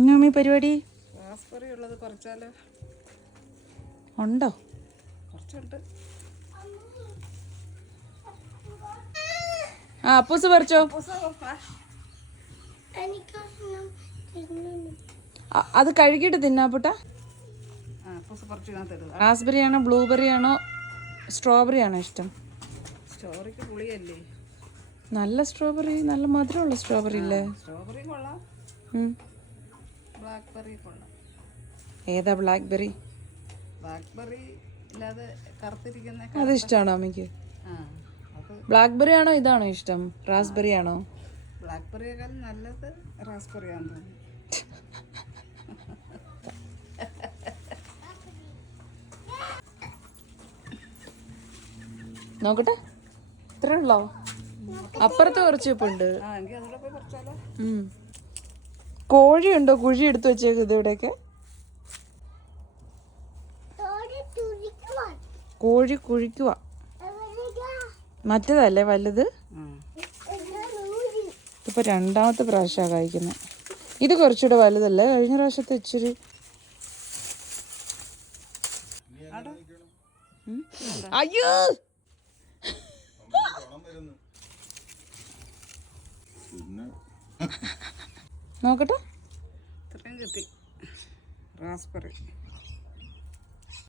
ഇന്നമ്മി പരിപാടി റാസ്ബെറി ഉള്ളത് കുറച്ചാലോ? ഉണ്ടോ? കുറച്ചുണ്ട്. ആ അപ്പൂസ് പറിച്ചോ. അത് കഴുകിയിട്ട് തിന്നാപ്പുട്ട. റാസ്ബെറി ആണോ ബ്ലൂബെറി ആണോ സ്ട്രോബെറി ആണോ ഇഷ്ടം? സ്ട്രോബെറിക്ക് പുളിയല്ലേ? നല്ല സ്ട്രോബെറി, നല്ല മധുരമുള്ള സ്ട്രോബെറി ഇല്ലേ? സ്ട്രോബെറി കൊള്ളാം, ബ്ലാക്ക്ബെറി കൊള്ളാം. ഏതാ ബ്ലാക്ക്ബെറി? ബ്ലാക്ക്ബെറി ഇല്ലാതെ കറുത്തിരിക്കുന്ന അത് ഇഷ്ടമാണോ അമ്മയ്ക്ക്? അത് ബ്ലാക്ക്ബെറി ആണോ ഇതാണോ ഇഷ്ടം? റാസ്ബെറി ആണോ? ബ്ലാക്ക്ബെറിയേക്കാൾ നല്ലത് റാസ്ബെറി ആണെന്ന് തോന്നുന്നു. നോക്കട്ടെ, ഇത്ര ഉള്ളോ? അപ്പുറത്ത് കുറച്ച് ഇപ്പുണ്ട്. എങ്കിൽ അതിലൂടെ പോയി പറിച്ചാലോ? കോഴിയുണ്ടോ? കുഴി എടുത്ത് വെച്ചേക്ക് ഇവിടെയൊക്കെ. കോഴി കുഴിക്കുക. മറ്റേതല്ലേ വലുത്? ഇതിപ്പോ രണ്ടാമത്തെ പ്രാവശ്യമാണ് കഴിക്കുന്നത്. ഇത് കുറച്ചുകൂടെ വലുതല്ലേ? കഴിഞ്ഞ പ്രാവശ്യത്തെ ഇച്ചിരി. അയ്യോ, നോക്കട്ടെ. ഇത്രയും കിട്ടി റാസ്ബെറി.